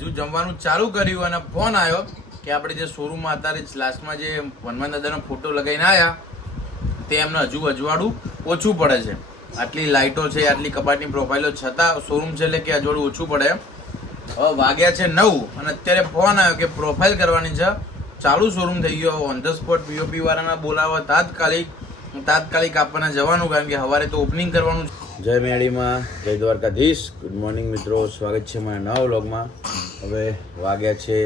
હજુ જમવાનું ચાલુ કર્યું અને ફોન આવ્યો કે આપણે જે શોરૂમમાં અત્યારે લાસ્ટમાં જે હનુમાન દાદાનો ફોટો લગાવીને આવ્યા તે એમને હજુ અજવાળું ઓછું પડે છે. આટલી લાઇટો છે, આટલી કબાટની પ્રોફાઇલો છતાં શોરૂમ છે એટલે કે અજવાળું ઓછું પડે. હવે વાગ્યા છે 9 અને અત્યારે ફોન આવ્યો કે પ્રોફાઇલ કરવાની છે. ચાલુ શોરૂમ થઈ ગયો. ઓન ધ સ્પોટ પીઓપી વાળાના બોલાવવા તાત્કાલિક આપણને જવાનું, કારણ કે સવારે તો ઓપનિંગ કરવાનું. જય મેડીમાં, જય દ્વારકાધીશ. ગુડ મોર્નિંગ મિત્રો, સ્વાગત છે મારા નવા વ્લોગમાં. હવે વાગ્યા છે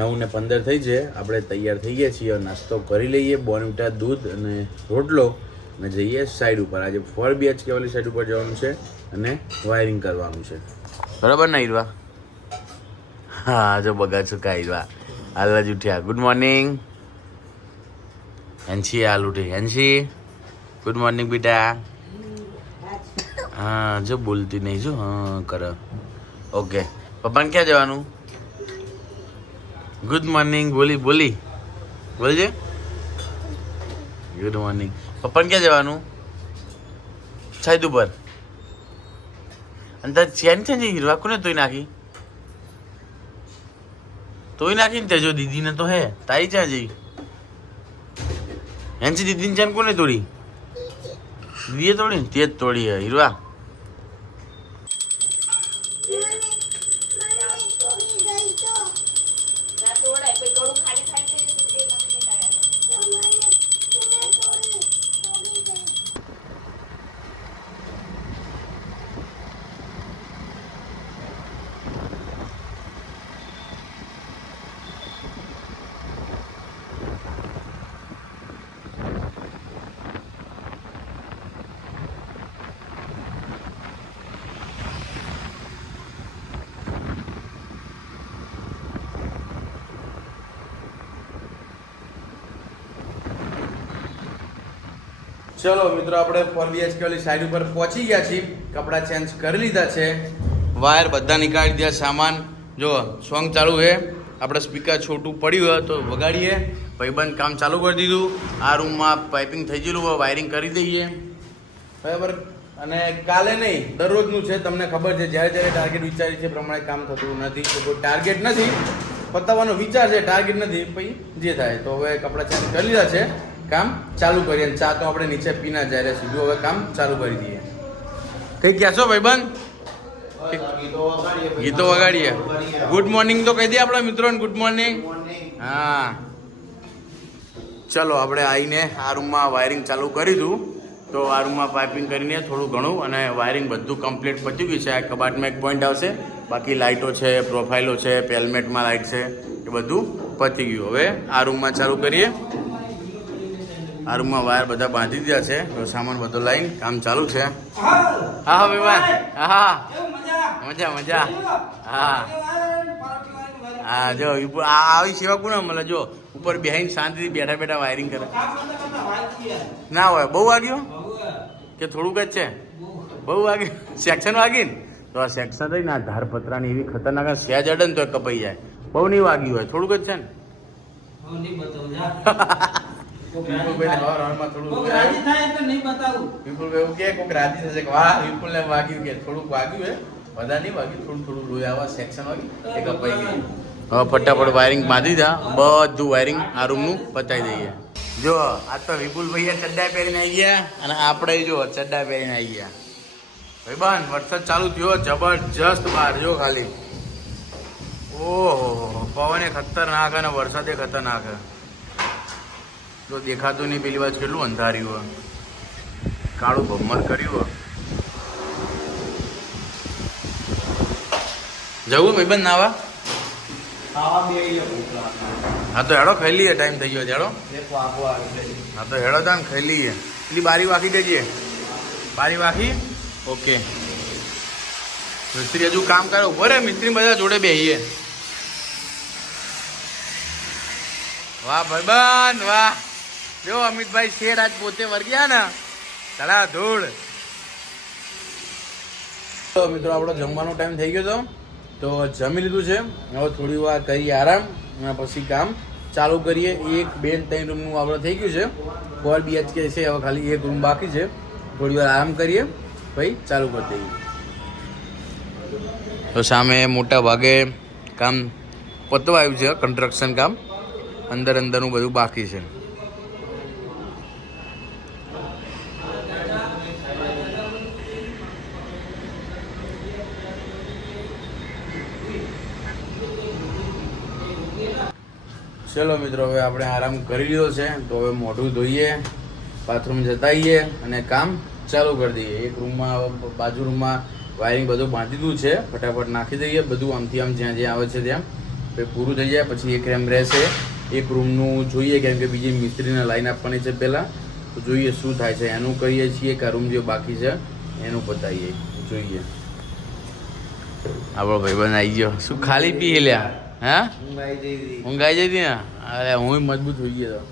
9:15 થઈ છે. આપણે તૈયાર થઈ ગયા છીએ. નાસ્તો કરી લઈએ, બોર્નવિટા દૂધ અને રોટલો, અને જઈએ સાઈડ ઉપર. આજે 4 BHK વાળી સાઈડ ઉપર જવાનું છે અને વાયરિંગ કરવાનું છે. બરાબર ને ઈરવા? હા, જો બગા ચુકા ઈરવા હાલ જ ઉઠ્યા. Good morning Hansi. હાલ ઉઠી હંસી. ગુડ મોર્નિંગ બેટા. હા, જો બોલતી નહીં, જો હા કરે. ઓકે, પપ્પાને ક્યાં જવાનું? ગુડ મોર્નિંગ બોલજે. Good morning. પપ્પાને ક્યાં જવાનું? છાદ ઉપર. અને તાર ચેન છે ને હીરવા કોને તોય નાખી ને તેજો દીદીને તો હે. તારી ક્યાં જઈ? એનસી દીદીની ચેન કોને તોડી? દીદીએ તોડી ને? તે જ તોડી હે હીરવા. ચલો મિત્રો, આપણે 4 BHK વાળી સાઈડ ઉપર પહોંચી ગયા છીએ. કપડાં ચેન્જ કરી લીધા છે, વાયર બધા નીકાળી દીધા, સામાન જો સોંગ ચાલુ છે. આપણે સ્પીકર છોટું પડ્યું હોય તો વગાડીએ. ભાઈબંધ કામ ચાલુ કરી દીધું. આ રૂમમાં પાઇપિંગ થઈ ગયેલું હોય, વાયરિંગ કરી દઈએ, બરાબર. અને કાલે નહીં, દરરોજનું છે. તમને ખબર છે, જ્યારે જ્યારે ટાર્ગેટ વિચારી છે પ્રમાણે કામ થતું નથી. તો કોઈ ટાર્ગેટ નથી, પતાવવાનો વિચાર છે, ટાર્ગેટ નથી, પછી જે થાય. તો હવે કપડાં ચેન્જ કરી લીધા છે, કામ ચાલુ કરીએ. ચા તો આપણે નીચે પીના જાય સીધું હવે કામ ચાલુ કરી દઈએ. કઈ કહેશો ભાઈબંધ? ગીતો વગાડીએ. ગુડ મોર્નિંગ તો કહી દઈએ આપણા મિત્રોને. Good morning. હા, ચલો આપણે આવીને આ રૂમમાં વાયરિંગ ચાલુ કરી દીધું. તો આ રૂમમાં પાઇપિંગ કરીને થોડું ઘણું અને વાયરિંગ બધું કમ્પ્લીટ પતી ગયું છે. આ કબાટમાં એક પોઈન્ટ આવશે, બાકી લાઇટો છે, પ્રોફાઇલો છે, પેલમેટમાં લાઇટ છે, એ બધું પતી ગયું. હવે આ રૂમમાં ચાલુ કરીએ. આ રૂમમાં વાયર બધા બાંધી દીધા છે. તો સામાન બધો લાવીને કામ ચાલુ છે. હા ભાઈ, હા મજા. હા જો આવી સેવા કોને મળે? જો ઉપર બેહીને શાંતિથી બેઠા વાયરિંગ કરે. ના હોય બહુ વાગ્યું કે થોડુંક જ છે? બહુ વાગ્યું. સેક્શન વાગીને તો આ સેક્શન રહી ને, ધારપત્રાની એવી ખતરનાક સહેજ અડે ને તો કપાઈ જાય. બહુ નહીં વાગ્યું હોય, થોડુંક જ છે ને. ફટાફટ વાયરિંગ બાંધી દા. બધું વાયરિંગ આ રૂમનું પતાવી દઈએ. જો આ તો વિપુલ ભૈયા ચડ્ડા પહેરીને આવી ગયા, અને આપણે જો ચડ્ડા પહેરીને આવી ગયા. ભાઈબાન વરસાદ ચાલુ થયો જબરજસ્ત બહાર. જો ખાલી ઓહો, પવન એ ખતરનાક અને વરસાદ એ ખતરનાક. તો દેખાતું નહીં. પેલી બાજુ કેટલું અંધાર્યું હોય, કાળું ભમર કર્યું હોય. જવું ભાઈબંધ નાવા? હા તો હેડો ખાઈ લઈએ, ટાઈમ થઈ ગયો છે. હેડો. હા તો હેડો તાન ખાઈ લઈએ. પેલી બારી વાંકી દેજે. બારી વાંકી. ઓકે. મિસ્ત્રી હજુ કામ કરે. ઉભો રે, મિસ્ત્રી બધા જોડે બેહીએ. વાહ ભાઈબંધ વાહ. જો અમિતભાઈ શેર આજ પોતે વર્ગ્યા ને તળા ધૂળ. તો મિત્રો, આપણો જમવાનો ટાઈમ થઈ ગયો તો જમી લીધું છે. હવે થોડી વાર કરીએ આરામ, અને પછી કામ ચાલુ કરીએ. 1, 2, 3 રૂમનું આપણે થઈ ગયું છે. 4 BHK છે. હવે ખાલી એક રૂમ બાકી છે. થોડી વાર આરામ કરીએ, પછી ચાલુ કરી દઈએ. તો સામે મોટા ભાગે કામ પતવા આવ્યું છે, કન્સ્ટ્રક્શન કામ અંદરનું બધું બાકી છે. ચલો મિત્રો, હવે આપણે આરામ કરી લીધો છે, તો હવે મોઢું ધોઈએ, બાથરૂમ જતા આવીએ અને કામ ચાલુ કરી દઈએ. એક રૂમમાં, બાજુ રૂમમાં વાયરિંગ બધું બાંધી દીધું છે, ફટાફટ નાખી દઈએ બધું આમથી આમ જ્યાં જ્યાં આવે છે ત્યાં. પછી પૂરું થઈ જાય પછી એક રેમ રહેશે. એક રૂમનું જોઈએ, કેમ કે બીજી મિસ્ત્રીને લાઈન આપવાની છે પહેલાં, તો જોઈએ શું થાય છે. એનું કરીએ છીએ કે આ રૂમ જે બાકી છે એનું પતાવીએ, જોઈએ. આપણો ભાઈબંધ આવી ગયો. શું ખાલી પી લ્યા? હા, ઊંઘ આવી જતી ને? અરે હું મજબૂત થઈ ગયો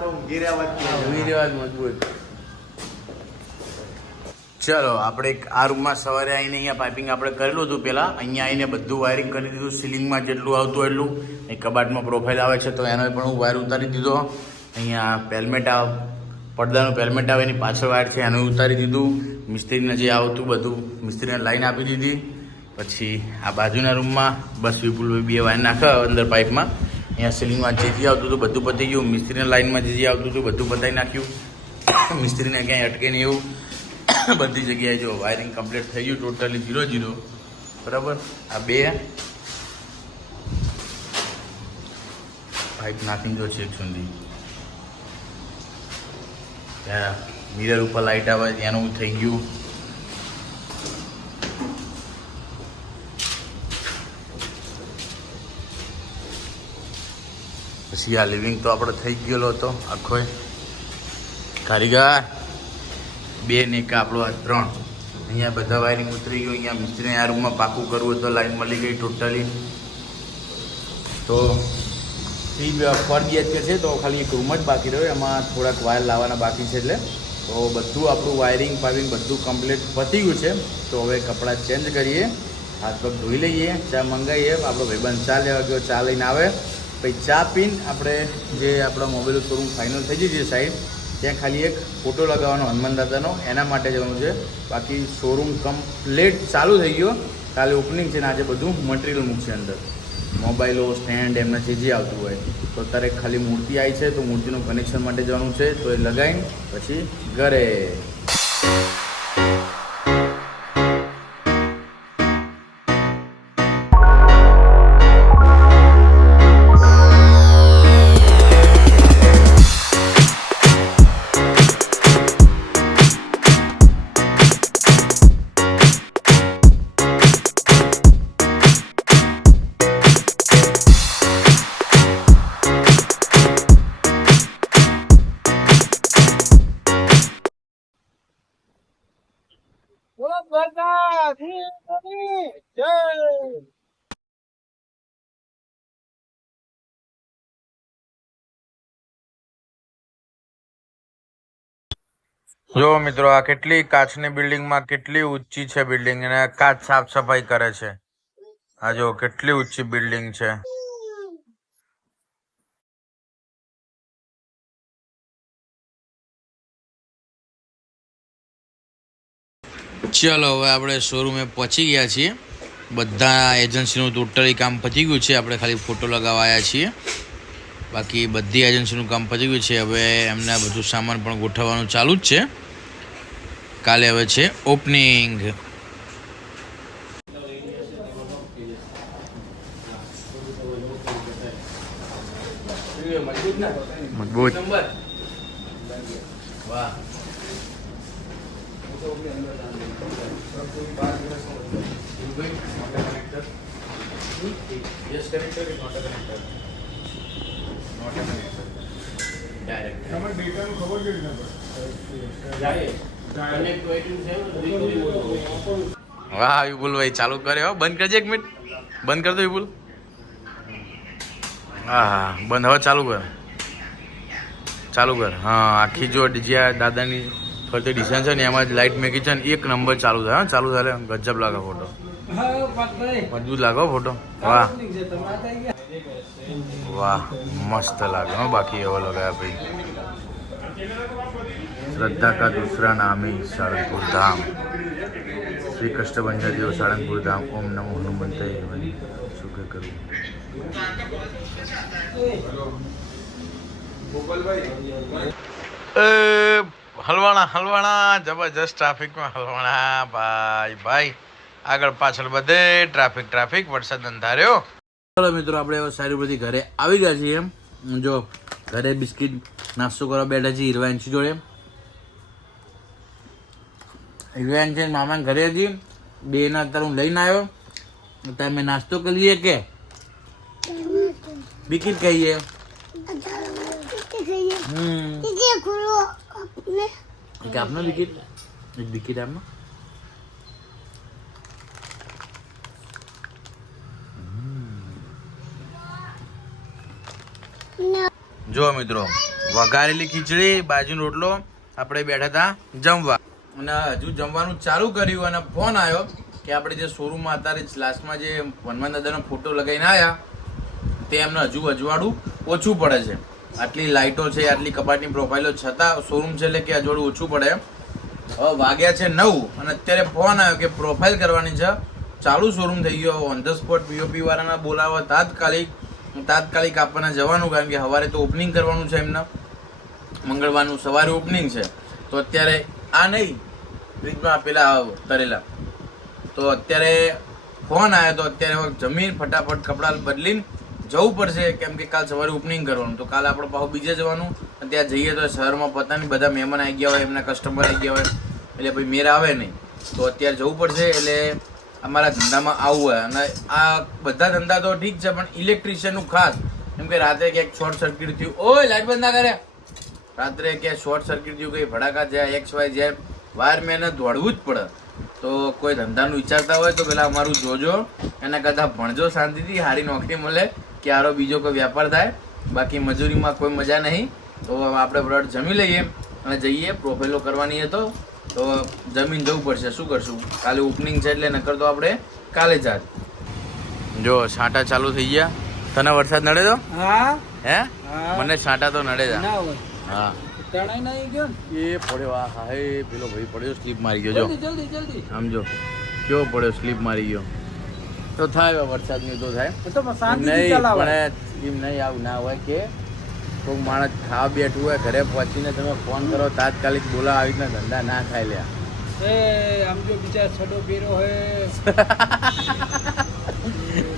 તો મજબૂત. ચલો, આપણે આ રૂમમાં સવારે આવીને અહીંયા પાઇપિંગ આપણે કરેલું હતું પહેલાં. અહીંયા આવીને બધું વાયરિંગ કરી દીધું, સીલિંગમાં જેટલું આવતું એટલું. એ કબાટમાં પ્રોફાઇલ આવે છે તો એનો પણ હું વાયર ઉતારી દીધો. અહીંયા પેલમેટ પડદાનું પેલમેટ આવે એની પાછળ વાયર છે એનું ઉતારી દીધું. મિસ્ત્રીને જે આવતું બધું મિસ્ત્રીને લાઈન આપી દીધી. પછી આ બાજુના રૂમમાં બસ વિપુલ 2 વાયર નાખે અંદર પાઇપમાં. અહીંયા સીલિંગમાં જે જે આવતું હતું બધું પતી ગયું. મિસ્ત્રીના લાઈનમાં જે આવતું હતું બધું પતાવી નાખ્યું. મિસ્ત્રીને ક્યાંય અટકે નહીં એવું બધી જગ્યાએ જો વાયરિંગ કમ્પ્લીટ થઈ ગયું, ટોટલી 0-0. બરાબર. આ 2 પાઇપ નાખીને જો છેક સુધી ત્યાં મિરર ઉપર લાઇટ આવે એનું થઈ ગયું. પછી આ લિવિંગ તો આપણે થઈ ગયેલો હતો આખો. કારીગર 2 ને 1 આપણો આ 3. અહીંયા બધા વાયરિંગ ઉતરી ગયું. અહીંયા મિસ્ત્રીને આ રૂમમાં પાકું કરવું તો લાઈન મળી ગઈ ટોટલી. તો 4 BHK છે તો ખાલી એક રૂમ જ બાકી રહ્યો, એમાં થોડાક વાયર લાવવાના બાકી છે. એટલે તો બધું આપણું વાયરિંગ પાઇપિંગ બધું કમ્પ્લીટ પતી ગયું છે. તો હવે કપડાં ચેન્જ કરીએ, હાથ પગ ધોઈ લઈએ, ચા મંગાવીએ. આપણો ભાઈબંધ ચા લેવા ગયો, ચા લઈને આવે. પછી ચા પીને આપણે જે આપણા મોબાઈલ શોરૂમ ફાઇનલ થઈ ગઈ છે સાઈડ, ત્યાં ખાલી એક ફોટો લગાવવાનો હનુમાન દાદાનો, એના માટે જવાનું છે. બાકી શોરૂમ કમ્પ્લીટ ચાલુ થઈ ગયો. કાલે ઓપનિંગ છે ને આજે બધું મટીરિયલ મૂકશે અંદર, મોબાઈલો, સ્ટેન્ડ, એમને જે આવતું હોય. તો અત્યારે ખાલી મૂર્તિ આવી છે તો મૂર્તિનું કનેક્શન માટે જવાનું છે. તો એ લગાવીને પછી ઘરે. જો મિત્રો, આ કેટલી કાચની બિલ્ડિંગમાં કેટલી ઊંચી છે બિલ્ડિંગ, અને કાચ સાફ સફાઈ કરે છે. આ જો કેટલી ઊંચી બિલ્ડિંગ છે. ચલો, હવે આપણે શોરૂમે પહોંચી ગયા છીએ. બધા એજન્સીનું ટોટલી કામ પતી ગયું છે. આપણે ખાલી ફોટો લગાવવા આવ્યા છીએ. બાકી બધી એજન્સીનું કામ પતી ગયું છે. હવે એમને બધું સામાન પણ ગોઠવવાનું ચાલુ જ છે. કાલે હવે છે ઓપનિંગ. મજબૂત. વાહ. વાહ વિપુલભાઈ, ચાલુ કર્યો. બંધ કરજે એક મિનિટ, બંધ કર દો વિપુલ. હા હા, બંધ. હવે ચાલુ કર, ચાલુ કર. હા, આખી જો જ્યાં દાદાની ફરતે ડિઝાઇન છે ને એમાં જ લાઇટ મેકી છે ને 1 નંબર ચાલુ થાય. હા, ચાલુ થાય. ગજબ લાગે ફોટો, મજબૂત લાગે ફોટો. વાહ વાહ, મસ્ત લાગે. હા, બાકી એવો લગાયા ભાઈ. श्रद्धा का दूसरा नाम ही सारंगपुर धाम। શ્રી કૃષ્ણ બંજાદેવ સાળંગપુર ધામ ઓમ નમો હનુમંતાય સુખ કરું. હલવાણા જબરજસ્ત ટ્રાફિકમાં હલવાણા ભાઈ આગળ પાછળ બધે ટ્રાફિક વરસાદ અંધાર્યો. ચલો મિત્રો, આપણે સારી બધી ઘરે આવી ગયા છીએ. એમ જો ઘરે બિસ્કિટ નાસ્તો કરવા બેઠા છીએ હિરવાંશી જોડે. હિરવાંશી મામા ઘરે હતી, બેના અત્યારે હું લઈને આવ્યો. તમે નાસ્તો કરીએ કે બિસ્કિટ ખાઈએ? આપનો બિસ્કિટ એક બિસ્કિટ આપનો. જો મિત્રો, વઘારેલી ખીચડી, બાજુનો રોટલો, આપણે બેઠા હતા જમવા અને હજુ જમવાનું ચાલુ કર્યું અને ફોન આવ્યો કે આપણે જે શોરૂમમાં અત્યારે લાસ્ટમાં જે હનુમાન દાદાનો ફોટો લગાવીને આવ્યા તે એમને હજુ અજવાળું ઓછું પડે છે. આટલી લાઇટો છે, આટલી કબાટની પ્રોફાઇલો છતાં શોરૂમ છે એટલે કે અજવાળું ઓછું પડે. હવે વાગ્યા છે 9 અને અત્યારે ફોન આવ્યો કે પ્રોફાઇલ કરવાની છે. ચાલુ શોરૂમ થઈ ગયો. ઓન ધ સ્પોટ પીઓપી વાળાના બોલાવવા તાત્કાલિક આપણને જવાનું, કારણ કે સવારે તો ઓપનિંગ કરવાનું છે એમને. મંગળવારનું સવારે ઓપનિંગ છે. તો અત્યારે આ નહીં ફ્રીજમાં પેલા તરેલા, તો અત્યારે ફોન આવ્યો તો અત્યારે જમીન ફટાફટ કપડાં બદલીને જવું પડશે, કેમ કે કાલ સવારે ઓપનિંગ કરવાનું. તો કાલે આપણે પાછું બીજે જવાનું અને ત્યાં જઈએ તો શહેરમાં પતાની બધા મહેમાન આવી ગયા હોય, એમના કસ્ટમર આવી ગયા હોય એટલે ભાઈ મેર આવે નહીં. તો અત્યારે જવું પડશે. એટલે અમારા ધંધામાં આવું હોય અને આ બધા ધંધા તો ઠીક છે, પણ ઇલેક્ટ્રિશિયનનું ખાસ, કેમ કે રાત્રે ક્યાંક શોર્ટ સર્કિટ થયું, ઓય લાઇટ બંધ ના કરે, રાત્રે ક્યાંક શોર્ટ સર્કિટ થયું, કંઈ ભડાકા જાય, XY જાય, વાયરમેને દોડવું જ પડે. તો કોઈ ધંધાનું વિચારતા હોય તો પેલા અમારું જોજો, એના કરતાં ભણજો શાંતિથી, સારી નોકરી મળે કે આરો બીજો કોઈ વ્યાપાર થાય. બાકી મજૂરીમાં કોઈ મજા નહીં. તો આપણે બ્રડ જમી લઈએ અને જઈએ. પ્રોફાઇલો કરવાની હતો તો જમીન જવું પડશે. શું કરશું, કાલે ઓપનિંગ છે એટલે નકર તો આપણે કાલે જાત. જો છાંટા ચાલુ થઈ ગયા. તને વરસાદ નડે તો? હા. હે? મને છાંટા તો નડે જ. હા તણાઈ નહીં ગયો એ પડ્યો. હા હે પેલો ભાઈ પડ્યો, સ્લીપ મારી ગયો. જો જલ્દી આમ જો કેવો પડ્યો, સ્લીપ મારી ગયો. તો થાય વરસાદની તો થાય નહીં, પણ એમ નહીં આવું ના હોય કે કોઈ માણસ ખાવા બેઠું હોય, ઘરે પહોંચીને તમે ફોન કરો તાત્કાલિક બોલા, આવી રીતના ધંધા ના ખાઈ લ્યા.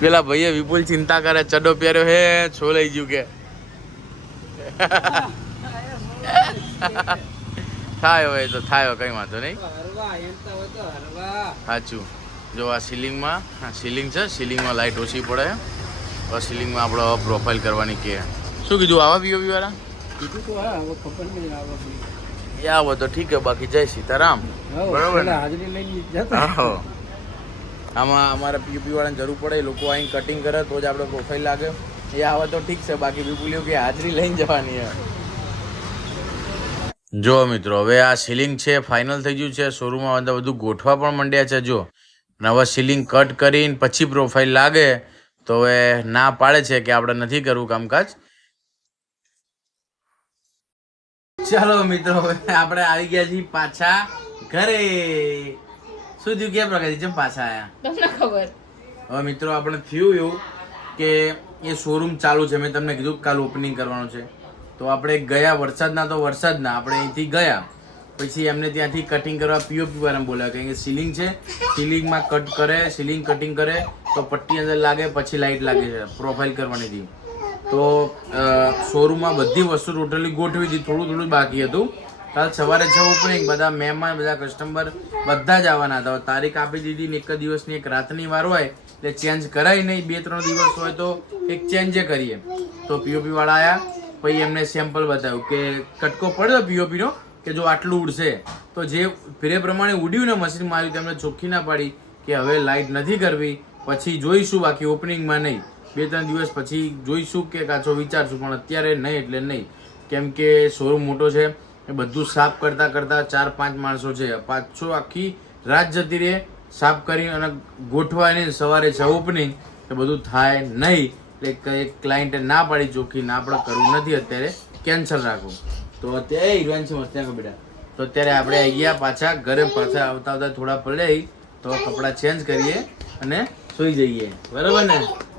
પેલા ભાઈએ વિપુલ ચિંતા કરે, ચડો પહેર્યો હે છો લઈ ગયું કે થાય હોય તો થાય, કઈ વાંધો નહીં. સાચું. જો આ સીલિંગમાં સીલિંગ છે, સીલિંગમાં લાઇટ ઓછી પડે. તો સીલિંગમાં આપણે પ્રોફાઇલ કરવાની કે શું કીધું? આવા પીઓપી વાળા કીધું તો હા, હવે ખબર નહીં આવે. આવો તો ઠીક છે, બાકી જય સીતારામ. બરોબર ને? હાજરી લઈને જતા. આમાં અમારા પીઓપી વાળાને જરૂર પડે, લોકો અહીં કટિંગ કરે તો જ આપણે પ્રોફાઇલ લાગે. એ આવે તો ઠીક છે, બાકી વિપુલીઓ કે હાજરી લઈને જવાની છે. જો મિત્રો, હવે આ સીલિંગ છે ફાઇનલ થઈ ગયું છે. શોરૂમમાં બધું ગોઠવા પણ માંડ્યા છે. જો હવે સીલિંગ કટ કરીને પછી પ્રોફાઇલ લાગે તો હવે ના પાડે છે કે આપણે નથી કરવું કામકાજ. ચાલો મિત્રો, હવે આપણે આવી ગયા છીએ પાછા ઘરે. શું થયું, ક્યાં પ્રકારથી જેમ પાછા આયા તમને ખબર? હવે મિત્રો આપણે થયું એવું કે એ શોરૂમ ચાલુ છે. મેં તમને કીધું કાલ ઓપનિંગ કરવાનું છે. તો આપણે ગયા વરસાદના આપણે અહીંથી ગયા, પછી એમને ત્યાંથી કટિંગ કરવા પીઓપી વાળાને બોલાવ્યા, કારણ કે સીલિંગ છે, સીલિંગમાં કટ કરે, સીલિંગ કટિંગ કરે તો પટ્ટી અંદર લાગે, પછી લાઇટ લાગે છે પ્રોફાઇલ કરવાની હતી. તો શોરૂમમાં બધી વસ્તુ ટોટલી ગોઠવી હતી, થોડું બાકી હતું. કાલ સવારે છે ઓપનિંગ, બધા મહેમાન, બધા કસ્ટમર બધા જ આવવાના હતા. તારીખ આપી દીધી ને એક દિવસની એક રાતની વાર હોય એટલે ચેન્જ કરાય નહીં, 2-3 દિવસ હોય તો એક ચેન્જે કરીએ. તો પીઓપી વાળા આવ્યા, પછી એમને સેમ્પલ બતાવ્યું કે કટકો પડ્યો પીઓપીનો કે જો આટલું ઉડશે. તો જે ફેરે પ્રમાણે ઉડ્યું ને મશીન માર્યું, તેમને ચોખ્ખી ના પાડી કે હવે લાઇટ નથી કરવી, પછી જોઈશું, બાકી ઓપનિંગમાં નહીં. 2-3 દિવસ પછી જોઈશું કે કાચો વિચારશું, પણ અત્યારે નહીં એટલે નહીં. કેમ કે શોરૂમ મોટો છે, એ બધું સાફ કરતાં 4-5 માણસો છે. પાછો આખી રાત જતી રહે સાફ કરી અને ગોઠવાય. સવારે છે ઓપનિંગ તો બધું થાય નહીં. એટલે ક્લાયન્ટે ના પાડી ચોખ્ખી, ના આપણે કરવું નથી, અત્યારે કેન્સલ રાખવું. તો અત્યારે હિરવાન છે મસ્ત બેટા. તો અત્યારે આપણે આવી ગયા પાછા ઘરે. પાછા આવતા થોડા પડે તો તો કપડાં ચેન્જ કરીએ અને સુઈ જઈએ, બરોબર ને?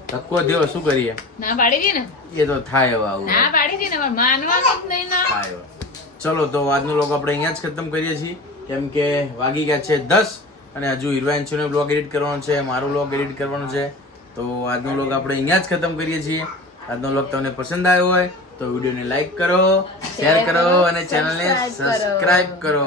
ધક્કો થયો શું કરીએ? ના પાડી દી ને, એ તો થાય હવે આવું ના પાડી દી ને, પણ માનવાનું જ નહીં. ના થાય. ચલો તો આજનો વ્લોગ આપણે અહીંયા જ ખતમ કરીએ છીએ, કેમ કે વાગી ગયા છે 10 અને હજુ હિરવાંશુનો બ્લોગ એડિટ કરવાનો છે, મારો બ્લોગ એડિટ કરવાનો છે. તો આજનો વ્લોગ આપણે અહીંયા જ ખતમ કરીએ છીએ. આજનો વ્લોગ તમને પસંદ આવ્યો હોય તો વિડીયોને લાઈક કરો, શેર કરો અને ચેનલને સબસ્ક્રાઇબ કરો.